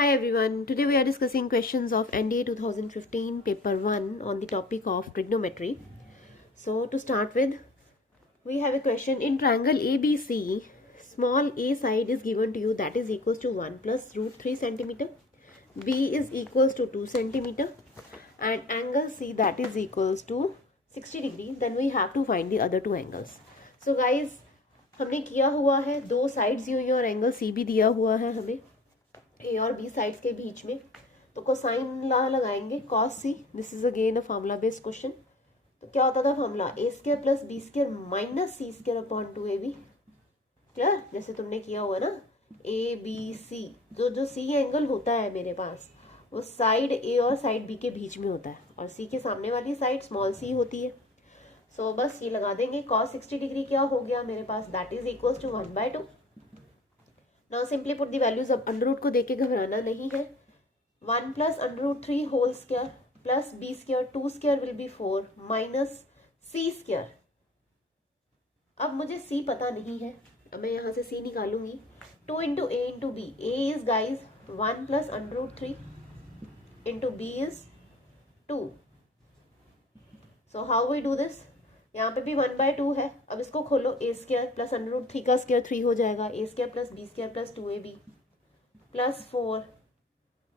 Hi everyone, today we are discussing questions of NDA 2015 paper 1 on the topic of trigonometry. So to start with, we have a question in triangle ABC, small a side is given to you that is equals to 1 plus root 3 centimeter, B is equals to 2 centimeter and angle C that is equals to 60 degree. Then we have to find the other two angles. So guys, हमने किया हुआ है दो sides दी हुई है और angle C भी दिया हुआ है हमें ए और बी साइड्स के बीच में. तो कोसाइन ला लगाएंगे cos C. This is again a formula based question. तो क्या होता था formula A square plus B square minus C square upon 2ab. Clear? जैसे तुमने किया हुआ ना ए बी सी. जो सी एंगल होता है मेरे पास वो साइड ए और साइड बी के बीच में होता है और सी के सामने वाली साइड स्मॉल सी होती है. सो बस ये लगा देंगे cos 60 डिग्री क्या हो गया मेरे पास that is equals to 1/2. Now simply put the values. अब अंडर रूट को देख के घबराना नहीं है. 1 plus under root 3 whole square plus B square 2 square will be 4 minus C square. अब मुझे सी पता नहीं है, अब मैं यहाँ से सी निकालूंगी. 2 into A into B. A is guys 1 plus under root 3 into B is 2. So how we do this. यहाँ पे भी 1/2 है. अब इसको खोलो. A square plus under root 3 का स्क्वायर 3 हो जाएगा. A square plus B square plus 2ab plus 4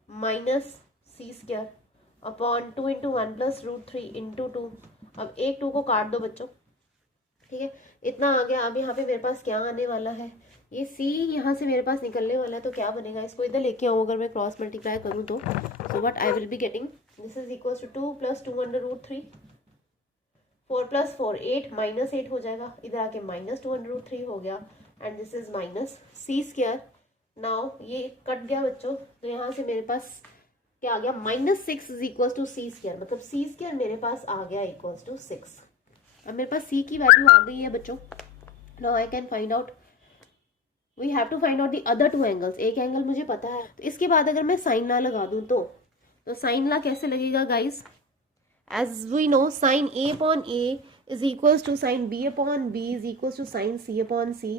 minus C square upon 2 into 1 plus root 3 into 2. अब एक 2 को काट दो बच्चों. ठीक है, इतना आ गया. अब यहाँ पे मेरे पास क्या आने वाला है, ये सी यहाँ से मेरे पास निकलने वाला है. तो क्या बनेगा, इसको इधर लेके आऊँ अगर मैं क्रॉस मल्टीप्लाई करूँ तो. So what I will be getting, this is equal to 2 plus 2 under root 3 4 plus 4 8 minus 8 हो जाएगा. इधर आके माइनस 2 अंडर रूट 3 हो गया and this is minus C square. Now ये कट गया बच्चों. तो यहाँ से मेरे पास क्या आ गया, minus 6 is equal to C square. मतलब सी स्क्वायर मेरे पास आ गया इक्वल टू 6. अब मेरे पास सी की वैल्यू आ गई है बच्चों. Now I can find out, we have to find out the other two angles. एक एंगल मुझे पता है. तो इसके बाद अगर मैं साइन ला लगा दूं तो साइन ला कैसे लगेगा guys. As we know, sin A upon A is equals to sin B upon B is equals to sin C upon C.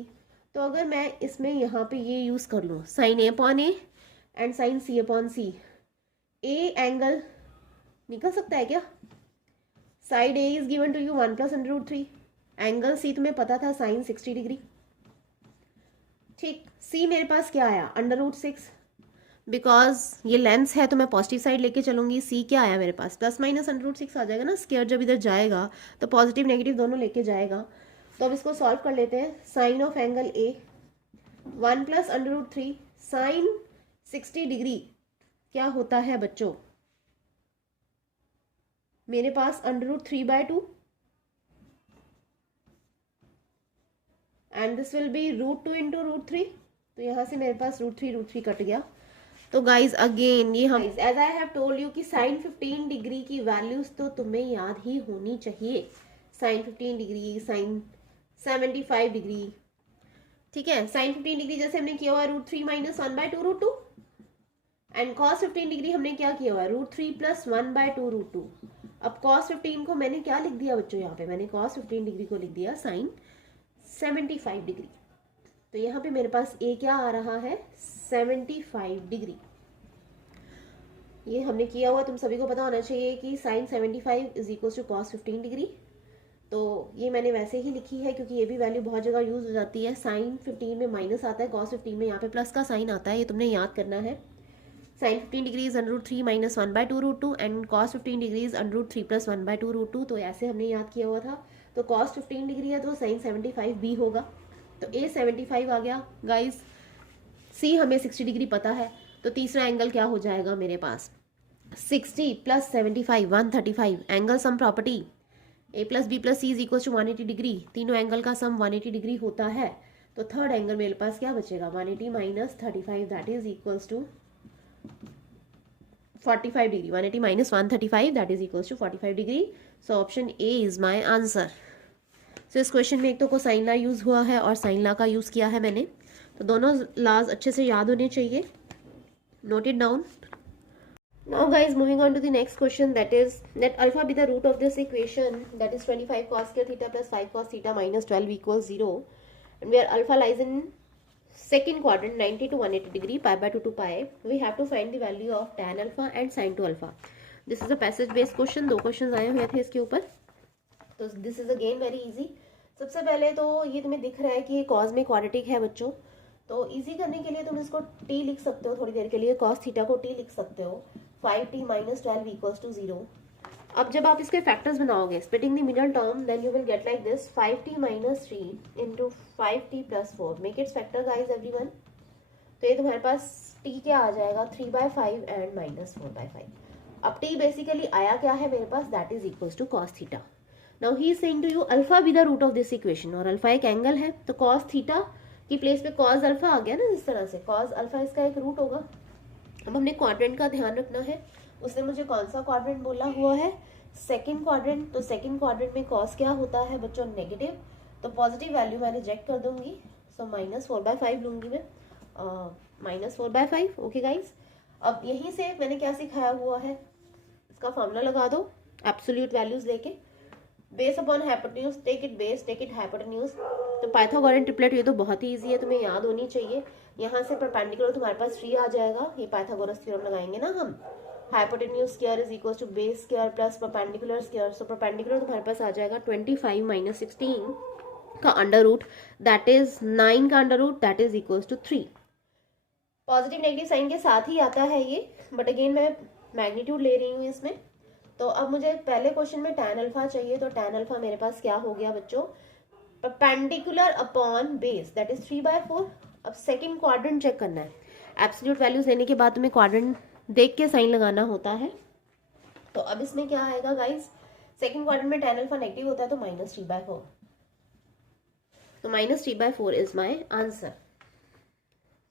तो अगर मैं इसमें यहाँ पे ये यूज़ कर लूँ sin A upon A and sin C upon C, A angle निकल सकता है क्या. Side A is given to you 1 plus under root 3. Angle C तुम्हें पता था sin 60 डिग्री. ठीक, C मेरे पास क्या आया अंडर रूट 6. बिकॉज ये लेंस है तो मैं पॉजिटिव साइड लेके चलूंगी. सी क्या आया मेरे पास प्लस माइनस अंडर रूट 6 आ जाएगा ना. स्क्वायर जब इधर जाएगा तो पॉजिटिव नेगेटिव दोनों लेके जाएगा. तो अब इसको सॉल्व कर लेते हैं. Sine of angle A 1 plus under root 3 sine 60 degree क्या होता है बच्चों मेरे पास under root 3/2 and this will be root 2 into root 3. तो यहाँ से मेरे पास रूट 3 कट गया. तो गाइज अगेन ये हम as I have told you कि साइन 15 डिग्री की वैल्यूज तो तुम्हें याद ही होनी चाहिए. Sine 15 degree, sine 75 degree. ठीक है, साइन 15 डिग्री जैसे हमने किया हुआ root 3 minus 1/2 root 2 and cos 15 degree हमने क्या किया हुआ रूट 3 प्लस 1/2 रूट 2. अब कॉस 15 को मैंने क्या लिख दिया बच्चों, यहाँ पे मैंने कॉस 15 डिग्री को लिख दिया साइन 75 डिग्री. तो यहाँ पे मेरे पास ए क्या आ रहा है 75 डिग्री. ये हमने किया हुआ, तुम सभी को पता होना चाहिए कि sine 75 is equal to cos 15 degree. तो ये मैंने वैसे ही लिखी है क्योंकि ये भी वैल्यू बहुत जगह यूज हो जाती है. साइन 15 में माइनस आता है, कॉस 15 में यहाँ पे प्लस का साइन आता है. ये तुमने याद करना है. Sine 15 degree is under root 3 minus 1/2 root 2 and cos 15 degree is under root 3 plus 1/2 root 2. तो ऐसे हमने याद किया हुआ था. तो कॉस 15 डिग्री है तो साइन 75 भी होगा. तो ए 75 आ गया गाइज. सी हमें 60 डिग्री पता है. तो तीसरा एंगल क्या हो जाएगा मेरे पास 60 plus 75 135. Angle sum property A plus B plus C is equal to 180 degree. तीनों एंगल का सम 180 डिग्री होता है. तो थर्ड एंगल मेरे पास क्या बचेगा 180 minus 35 that is equals to 45 degree. 180 minus 135 that is equals to 45 degree. So option A is my answer. So इस क्वेश्चन में एक तो कोसाइन ला यूज हुआ है और साइन ला का यूज किया है मैंने. तो दोनों लाज अच्छे से याद होने चाहिए. Note it down. Now guys, moving on to the next question, that is let alpha be the root of this equation, that is 25 cos square theta plus 5 cos theta minus 12 equals 0, and where alpha lies in second quadrant 90 to 180 degree, pi by 2 to pi, we have to find the value of tan alpha and sin to alpha. This is a passage based question, 2 question आए हुए थे इसके ऊपर, तो this is again very easy. सबसे पहले तो ये तुम्हें दिख रहा है कि कॉज में क्वाड्रेटिक है बच्चों, तो इजी करने के लिए तुम इसको t लिख सकते हो थोड़ी देर के लिए, cos थीटा को t लिख सकते हो, 5t माइनस 12 इक्वल्स टू 0. अब जब आप इसके फैक्टर्स बनाओगे, splitting the middle term, then you will get like this, 5t minus 3 into 5t plus 4. Make its factor guys everyone. तो ये तुम्हारे पास t क्या आ जाएगा, 3/5 एंड माइनस 4/5. अब t बेसिकली आया क्या है मेरे पास, that is equals to cos theta. Now he is saying to you alpha be the root of this equation, और अल्फा एक एंगल है, तो cos थीटा की प्लेस पे cos अल्फा आ गया ना, इस तरह से cos अल्फा इसका एक रूट होगा. अब हमने क्वाड्रेंट का ध्यान रखना है. उसने मुझे कौन सा क्वाड्रेंट बोला हुआ है, सेकंड क्वाड्रेंट. तो सेकंड क्वाड्रेंट में cos क्या होता है बच्चों, नेगेटिव, तो पॉजिटिव वैल्यू मैं रिजेक्ट कर दूंगी, सो माइनस 4/5 लूंगी मैं, माइनस 4/5. ओके गाइज, अब यहीं से मैंने क्या सिखाया हुआ है, इसका फॉर्मूला लगा दो एब्सोल्यूट वैल्यूज लेके, base upon hypotenuse, take it base, take it hypotenuse. तो पाइथागोरन ट्रिपलेट ये तो बहुत ही ईजी है, तुम्हें याद होनी चाहिए. यहाँ से परपेंडिकुलर तुम्हारे पास 3 आ जाएगा, ये पाइथागोरस थ्योरम लगाएंगे ना हम, hypotenuse square is equal to base square plus perpendicular square. So perpendicular तुम्हारे पास आ जाएगा 25 माइनस 16 का अंडर रूट, दैट इज 9 का under root, that is equal to 3. Positive negative sign के साथ ही आता है ये, बट अगेन मैं मैग्नीट्यूड ले रही हूँ इसमें. तो अब मुझे पहले क्वेश्चन में tan अल्फा चाहिए, तो tan अल्फा मेरे पास क्या हो गया बच्चों, perpendicular upon base, that is 3/4. अब सेकंड क्वाड्रेंट चेक करना है. एब्सोल्यूट वैल्यूज लेने के बाद तुम्हें क्वाड्रेंट देख के साइन लगाना होता है. तो अब इसमें क्या आएगा गाइज, सेकंड क्वाड्रेंट में tan अल्फा नेगेटिव होता है, तो माइनस 3/4. तो minus 3/4 is my answer.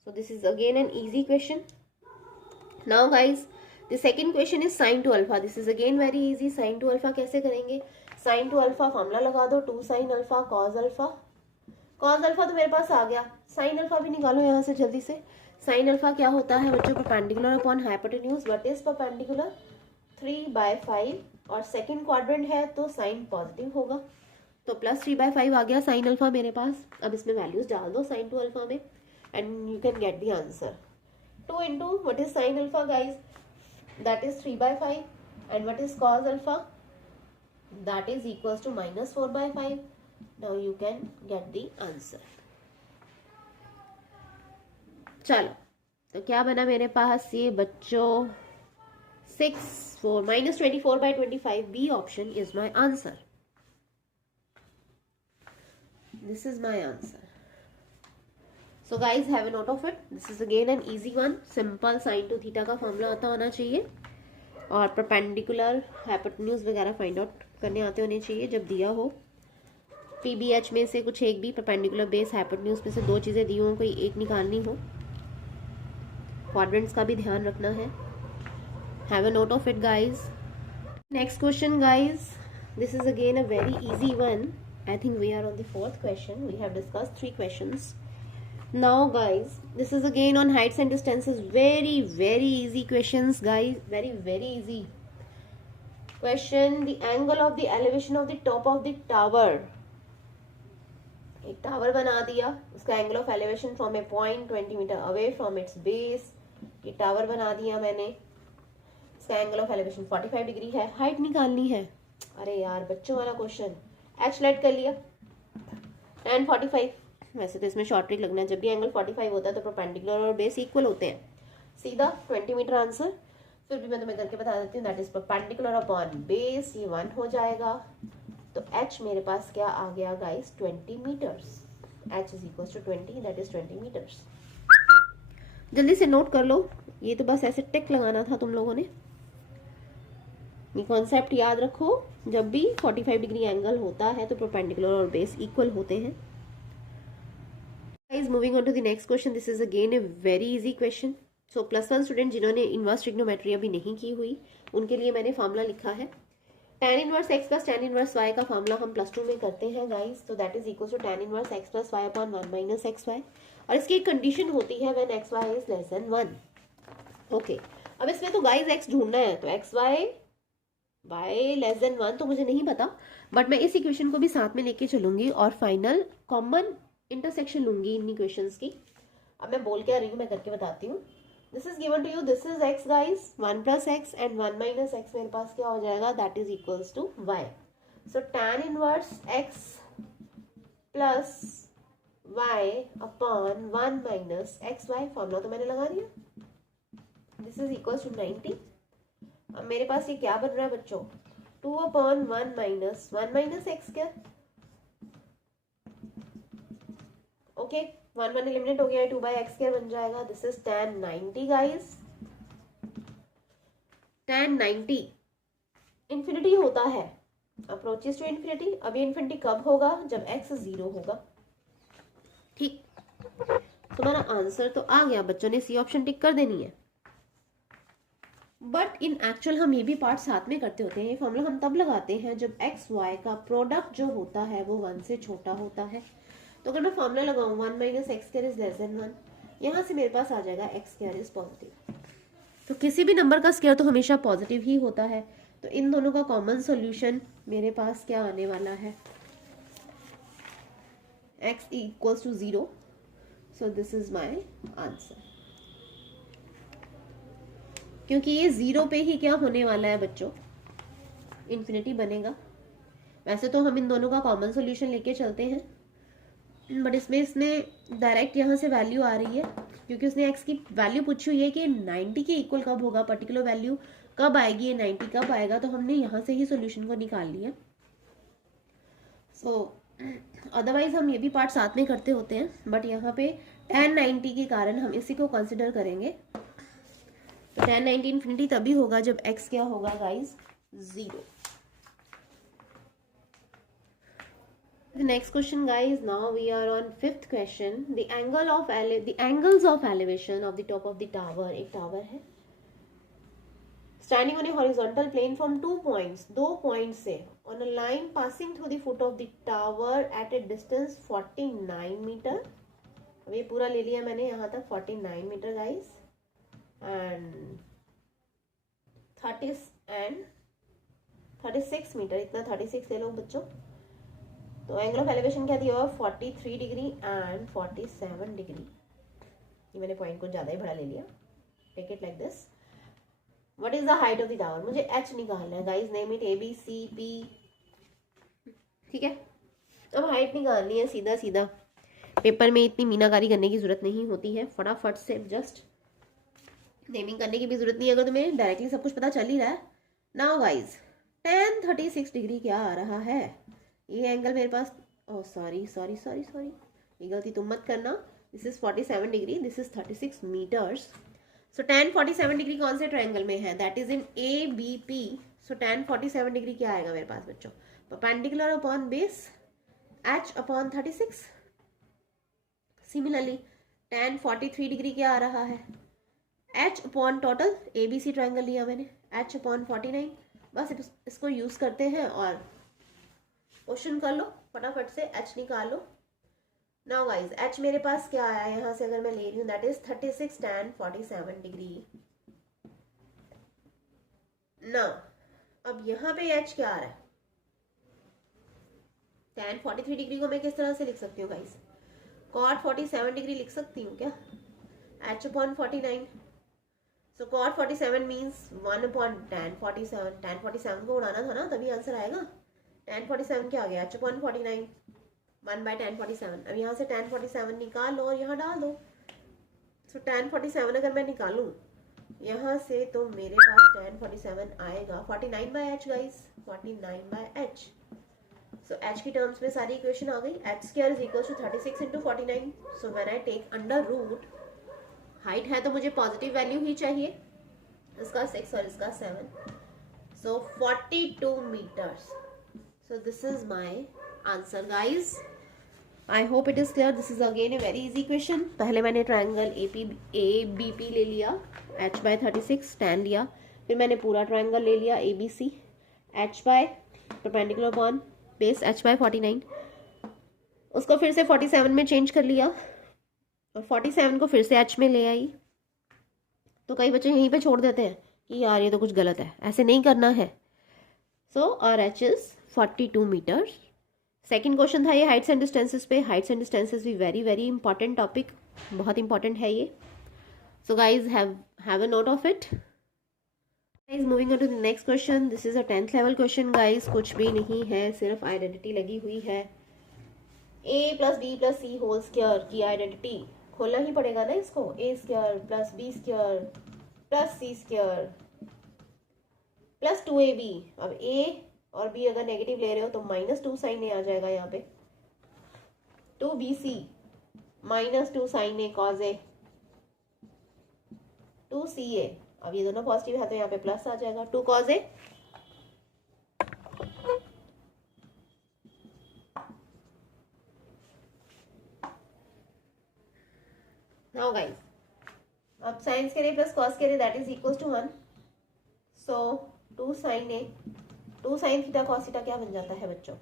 So this is again an easy question. Now guys the second question is sin to alpha. this is again very easy. sin to alpha कैसे करेंगे, sin to alpha formula लगा दो, 2 sin alpha cos alpha. cos alpha तो मेरे पास आ गया, sin alpha भी निकालो यहाँ से जल्दी से. sin alpha क्या होता है बच्चों, perpendicular upon hypotenuse. What is perpendicular, 3/5, और सेकंड क्वाड्रेंट है तो साइन पॉजिटिव होगा, तो प्लस 3/5 आ गया sin alpha मेरे पास. अब इसमें वैल्यूज डाल दो sin to alpha में, and you can get the answer. 2 into what is sin alpha guys, that is 3/5, and what is cos alpha, that is equals to minus 4/5. now you can get the answer. चलो, तो क्या बना मेरे पास ये बच्चों, 6/4 minus 24/25. B option is my answer. This is my answer. So guys, have a note of it. This is again an easy one. Simple sin to theta का formula आता होना चाहिए, और परपेंडिकुलर हाइपोटेन्यूज वगैरह फाइंड आउट करने आते होने चाहिए जब दिया हो. PBH में से कुछ एक भी, परपेंडिकुलर बेस हाइपोटेन्यूज में से 2 चीज़ें दी हो, कोई एक निकालनी हो. क्वाड्रेंट्स का भी ध्यान रखना है. Have a note of it guys. Next question guys, this is again a very easy one. I think we are on the 4th question. We have discussed 3 questions. Now guys, this is again on heights and distances. Very easy questions guys, very easy question. The angle of the elevation of the top of the tower. एक tower बना दिया, उसका angle of elevation from a point 20 metre away from its base. ये tower बना दिया मैंने, इसका angle of elevation 45 degree है. हाइट निकालनी है, अरे यार बच्चों वाला क्वेश्चन, एच लेट कर लिया, एंड 45. वैसे तो इसमें शॉर्ट ट्रिक लगना है, जब भी एंगल 45 होता है तो परपेंडिकुलर और बेस इक्वल होते हैं. सीधा 20 मीटर आंसर. फिर भी मैं तुम्हें करके बता देती हूँ, that is perpendicular upon base, ये 1 हो जाएगा. तो h मेरे पास क्या आ गया guys, 20 metres. h is equal to 20, that is 20 metres. जल्दी से नोट कर लो, ये तो बस ऐसे टिक लगाना था तुम लोगों ने. ये कॉन्सेप्ट याद रखो, जब भी 45 डिग्री एंगल होता है तो परपेंडिकुलर और बेस इक्वल होते हैं. Guys, moving on to the next question. This is again a very easy question. So +1 student जिन्होंने इनवर्स ट्रिग्नोमेट्री अभी नहीं की हुई, उनके लिए मैंने फॉर्मूला लिखा है. tan inverse x plus tan inverse y का फॉर्मूला हम +2 में करते हैं गाइस. तो that is equal to tan inverse x plus y upon 1 minus xy. और इसकी एक कंडीशन होती है when xy is less than 1. Okay, अब इसमें तो गाइस x ढूंढना है, तो xy y लेस देन 1 तो मुझे नहीं पता, बट मैं इस इक्वेशन को भी साथ में लेके चलूंगी और फाइनल कॉमन इंटरसेक्शन लूंगी इन इक्वेशंस की. अब मैं बोल के आ रही हूँ, मैं करके बताती हूँ. This is given to you, this is x guys, 1 plus X and 1 minus X मेरे पास क्या हो जाएगा, that is equals to y. So tan inverse x plus y upon 1 minus X Y, formula तो मैंने लगा दिया. This is equals to 90. अब मेरे पास ये क्या बन रहा है बच्चों, 2 upon 1 minus x square. Okay, 1 1 eliminate हो गया है, 2 बाई एक्स स्क्वायर बन जाएगा. This is tan 90 guys. tan 90 infinity होता है, अप्रोचेस टू इन्फिनिटी. अब ये इन्फिनिटी कब होगा, जब x 0 होगा. ठीक, तुम्हारा आंसर तो आ गया, बच्चों ने सी ऑप्शन टिक कर देनी है. बट इन एक्चुअल हम ये भी पार्ट साथ में करते होते हैं. ये फॉर्मूला हम तब लगाते हैं जब एक्स वाई का प्रोडक्ट जो होता है वो 1 से छोटा होता है. तो अगर मैं फॉर्मूला लगाऊं 1 minus x square is less than 1, यहाँ से मेरे पास आ जाएगा एक्स स्क्वायर इज पॉजिटिव. तो किसी भी नंबर का स्क्वायर तो हमेशा पॉजिटिव ही होता है. तो इन दोनों का कॉमन सोल्यूशन मेरे पास क्या आने वाला है, x equals to 0. So this is my answer. क्योंकि ये 0 पे ही क्या होने वाला है बच्चों, इन्फिनिटी बनेगा. वैसे तो हम इन दोनों का कॉमन सॉल्यूशन लेके चलते हैं, बट इसमें इसने डायरेक्ट यहाँ से वैल्यू आ रही है, क्योंकि उसने x की वैल्यू पूछी हुई है कि 90 के इक्वल कब होगा, पर्टिकुलर वैल्यू कब आएगी, ये 90 कब आएगा. तो हमने यहाँ से ही सॉल्यूशन को निकाल लिया. सो अदरवाइज हम ये भी पार्ट साथ में करते होते हैं, बट यहाँ पे tan 90 के कारण हम इसी को कंसिडर करेंगे. तो tan 90 इन्फिनिटी तभी होगा जब x क्या होगा guys, 0. The next question guys, now we are on 5th question. The angles of elevation of the top of the tower. एक tower है, standing on a horizontal plane from 2 points, 2 points से, on a line passing through the foot of the tower at a distance 49 metre. अब ये पूरा ले लिया मैंने यहाँ तक 49 मीटर गाइस, and 36 मीटर, इतना 36 ले लो बच्चों. तो एंगल ऑफ एलिवेशन क्या दिया हुआ, 43 डिग्री एंड 47 डिग्री. ये मैंने पॉइंट को ज़्यादा ही बड़ा ले लिया. Take it like this. What is the height of the tower, मुझे एच निकालना है गाइस. Name it ABCP. ठीक है, अब हाइट निकालनी है सीधा सीधा. पेपर में इतनी मीनाकारी करने की जरूरत नहीं होती है, फटाफट से जस्ट नेमिंग करने की भी जरूरत नहीं है अगर तुम्हें डायरेक्टली सब कुछ पता चल ही रहा है. नाउ गाइस, tan 36 डिग्री क्या आ रहा है, ये एंगल मेरे पास, सॉरी, ये गलती तुम मत करना. This is 47 degree, this is 36 metres. So tan 47 degree कौन से ट्रायंगल में है, that is in ABP. So tan 47 degree क्या आएगा मेरे पास बच्चों, perpendicular upon base h upon 36. Similarly tan 43 degree क्या आ रहा है, h upon total ABC triangle लिया मैंने, h अपॉन 49. बस इसको यूज करते हैं और क्वेश्चन कर लो फटाफट से, h निकालो. नाउ गाइस, h मेरे पास क्या आया है यहाँ से अगर मैं ले रही हूँ, that is 36 tan 47 degree. Now अब यहाँ पे h क्या आ रहा है, tan 43 डिग्री को मैं किस तरह से लिख सकती हूँ गाइस, cot 47 डिग्री लिख सकती हूँ क्या, h अपॉन 49. सो cot 47 means 1 upon tan 47. tan 47 को उड़ाना था ना, तभी आंसर आएगा. tan 47 क्या आ गया, h अपॉन 49, 1 बाई tan 47. अब यहाँ से tan 47 निकाल लो और यहाँ डाल दो. सो tan 47 अगर मैं निकालूँ यहाँ से, तो मेरे पास tan 47 आएगा 49 by h guys, 49 by h. So h की टर्म्स में सारी इक्वेशन आ गई. h square is equal to 36 into 49. So when I take under root, height है तो मुझे पॉजिटिव वैल्यू ही चाहिए, इसका 6 और इसका 7. सो 42 metres. So this is my answer guys. I hope it is clear. This is again a very easy question. पहले मैंने triangle ABP ले लिया, h by 36 tan लिया, फिर मैंने पूरा ट्रायंगल ले लिया ABC, h by perpendicular upon base h by 49. उसको फिर से 47 में चेंज कर लिया और 47 को फिर से h में ले आई. तो कई बच्चे यहीं पे छोड़ देते हैं कि यार ये तो कुछ गलत है, ऐसे नहीं करना है. सो और h is 42 metres. Second question था ये हाइट्स एंड डिस्टेंसेस पे. हाइट्स एंड डिस्टेंसेस भी वेरी वेरी इंपॉर्टेंट टॉपिक. बहुत इंपॉर्टेंट है ये. So guys have a note of it. Guys moving on to the next question. This is a 10th level question guys. कुछ भी नहीं है, सिर्फ आइडेंटिटी लगी हुई है. a plus B plus C whole square की आइडेंटिटी खोलना ही पड़ेगा ना इसको. a square plus B square plus C square plus 2ab. अब a और b अगर नेगेटिव ले रहे हो तो -2 साइन ए आ जाएगा यहाँ पे. 2bc -2 साइन ए कॉज ए 2ca. अब ये दोनों पॉजिटिव है तो यहाँ पे प्लस आ जाएगा 2 कॉज ए. नाउ गाइस, अब साइंस के लिए प्लस कॉस के लिए that is equal to 1. So 2 sine A 2 sine theta cos theta क्या बन जाता है बच्चों?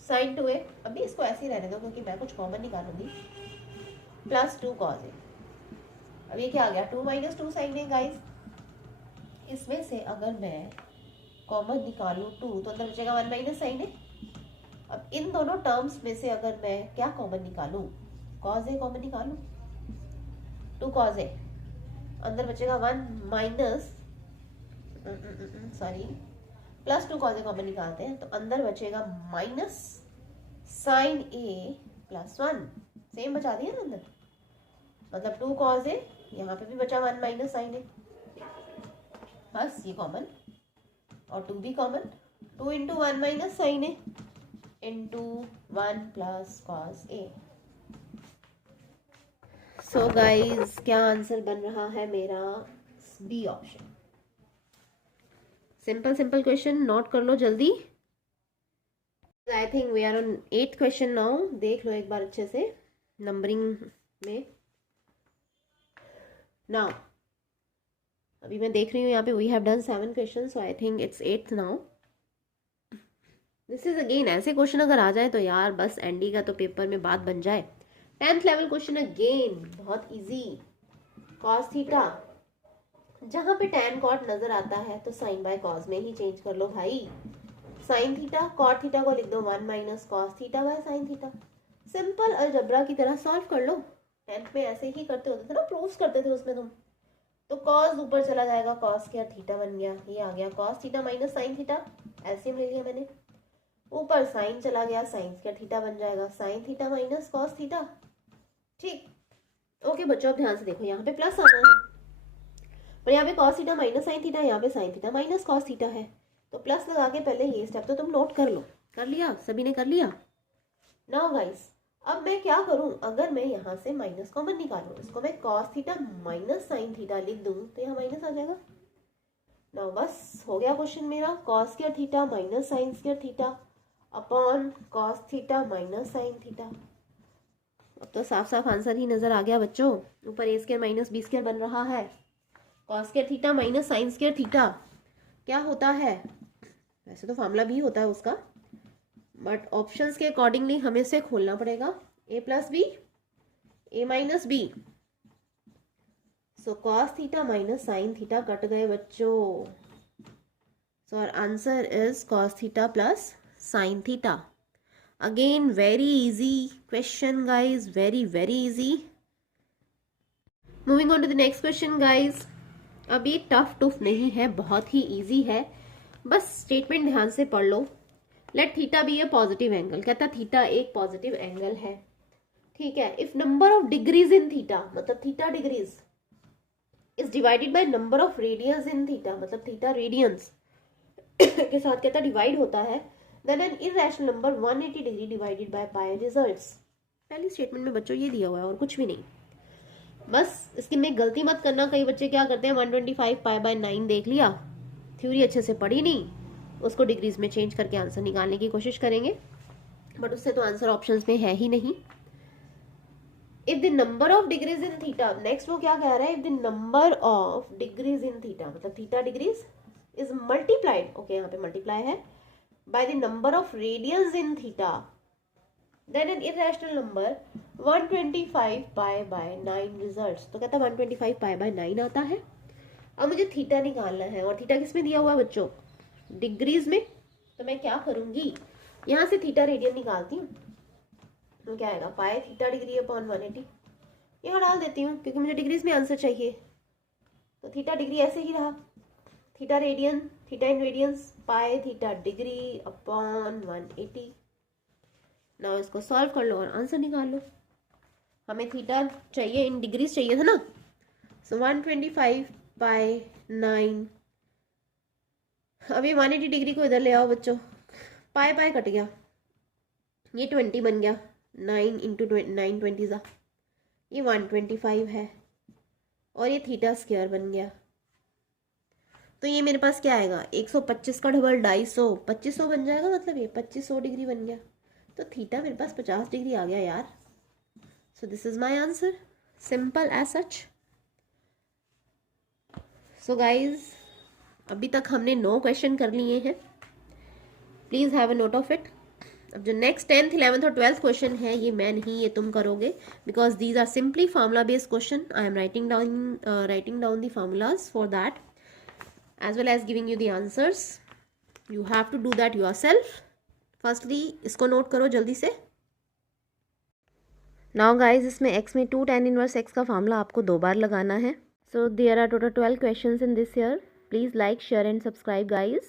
Sign 2a. अभी इसको ऐसे ही रहने दो क्योंकि मैं कुछ कॉमन निकालूंगी. Plus 2 cos A. अब ये क्या आ गया? 2 - 2 साइन ए गाइस. इसमें से अगर मैं कॉमन निकालूं 2 तो अंदर बचेगा 1 - साइन ए. अब इन दोनों टर्म्स में से अगर मैं क्या कॉमन निकालूं? कॉस ए कॉमन निकालूं. 2 कॉस ए. अंदर बचेगा 1 minus sorry plus 2 cos A common निकालते हैं तो अंदर बचेगा माइनस साइन ए प्लस 1. सेम बचा दिया ना अंदर. मतलब 2 कॉस ए. यहाँ पे भी बचा 1 माइनस साइन ए. बस ये कॉमन और 2 भी common. 2 × 1 minus sine A into 1 plus cos A. So guys क्या आंसर बन रहा है मेरा? B option. Simple simple question, note कर लो जल्दी. I think we are on 8th question now. देख लो एक बार अच्छे से नंबरिंग में. नाउ अभी मैं देख रही हूँ यहाँ पे we have done 7 question. So I think it's 8th now. This is again ऐसे क्वेश्चन अगर आ जाए तो यार बस एनडी का तो पेपर में बात बन जाए. 10th लेवल क्वेश्चन अगेन, बहुत इजी. कॉस थीटा, जहां पे टैन कॉट नजर आता है तो साइन बाय कॉस में ही चेंज कर लो भाई. साइन थीटा कॉट थीटा को लिख दो 1 minus cos theta by sine theta. Simple algebra की तरह सॉल्व कर लो. 10th में ऐसे ही करते होते थे ना, प्रूफ करते थे उसमें तुम. तो कॉस ऊपर चला जाएगा, कॉस स्क्वायर थीटा बन गया. ये आ गया cos theta minus sine theta. LCM ले लिया मैंने. ऊपर साइन चला गया, साइन स्क्वायर थीटा बन जाएगा sine theta minus cos theta. ठीक. ओके बच्चों अब ध्यान से देखो, यहाँ पे प्लस आना है और यहाँ पे cos theta minus sine theta, यहाँ पे sine theta minus cos theta है. तो प्लस लगा के पहले ये स्टेप तो तुम नोट कर लो. कर लिया? सभी ने कर लिया? नाउ गाइस अब मैं क्या करूं? अगर मैं यहाँ से माइनस कॉमन निकालूं, इसको मैं cos theta minus sine theta लिख दूं तो यहाँ माइनस आ जाएगा. नाउ बस हो गया क्वेश्चन मेरा. Cos square theta minus sine square theta upon cos theta minus sine theta. अब तो साफ साफ आंसर ही नजर आ गया बच्चों. ऊपर ए स्क्वायर माइनस बी स्क्वायर बन रहा है. Cos square theta minus sine square theta क्या होता है? वैसे तो फॉर्मूला भी होता है उसका, बट ऑप्शंस के अकॉर्डिंगली हमें से खोलना पड़ेगा. A plus B, A minus B. So cos theta minus sine theta cut गए बच्चों. So our answer is cos theta plus sine theta. Again very easy question guys, very very easy. Moving on to the next question guys. अब ये tough टुफ नहीं है, बहुत ही easy है. बस statement ध्यान से पढ़ लो. Let theta be a positive angle. कहता थीटा एक पॉजिटिव एंगल है. ठीक है. If number of degrees in theta, मतलब theta degrees is divided by number of radians in theta, मतलब थीटा रेडियंस के साथ कहता डिवाइड होता है, then an irrational number 180 degree divided by pi results. पहली स्टेटमेंट में बच्चों ये दिया हुआ है और कुछ भी नहीं. बस इसकी में गलती मत करना. कई बच्चे क्या करते हैं 125 पाई बाय 9 देख लिया, थ्योरी अच्छे से पढ़ी नहीं, उसको डिग्रीज में चेंज करके आंसर निकालने की कोशिश करेंगे, बट उससे तो आंसर ऑप्शंस में है ही नहीं. If the number of degrees in theta, next वो क्या कह रहा है? If the number of degrees in theta, मतलब theta degrees is multiplied, okay यहाँ पे मल्टीप्लाई है, by the number of radians in theta, then an irrational number 125 pi by 9 results. तो कहता 125 पाई बाय 9 आता है. अब मुझे थीटा निकालना है और थीटा किस में दिया हुआ है बच्चों? डिग्रीज में. तो मैं क्या करूंगी, यहाँ से थीटा रेडियन निकालती हूँ. तो क्या आएगा? पाई थीटा डिग्री अपॉन 180. यहाँ डाल देती हूँ क्योंकि मुझे डिग्रीज में आंसर चाहिए। तो थीटा डिग्री ऐसे ही रहा, theta radian, theta in radiance, pi theta degree upon 180। Now इसको सॉल्व कर लो और आंसर निकाल लो। हमें थीटा चाहिए, इन डिग्रीज चाहिए था ना। सो 125 बाय 9, अभी 180 डिग्री को इधर ले आओ बच्चों, पाई पाई कट गया, ये 20 बन गया, 9 इंटू 9 20 ज़ा, ये 125 है और ये थीटा स्क्वायर बन गया। तो ये मेरे पास क्या आएगा, 125 का डबल 250, 2500 बन जाएगा, मतलब ये 2500 डिग्री बन गया। तो थीटा मेरे पास 50 डिग्री आ गया यार। So this is my answer, simple as such. So guys, अभी तक हमने 9 क्वेश्चन कर लिए हैं, please have a note of it. अब जो नेक्स्ट 10th 11th और 12th क्वेश्चन है, ये मैं नहीं, ये तुम करोगे, because these are simply formula based question. I am writing down the formulas for that as well as giving you the answers. You have to do that yourself. Firstly इसको note करो जल्दी से। Now guys, इसमें x में 2 tan inverse x का formula आपको 2 बार लगाना है। So there are total 12 questions in this year. Please like, share and subscribe guys.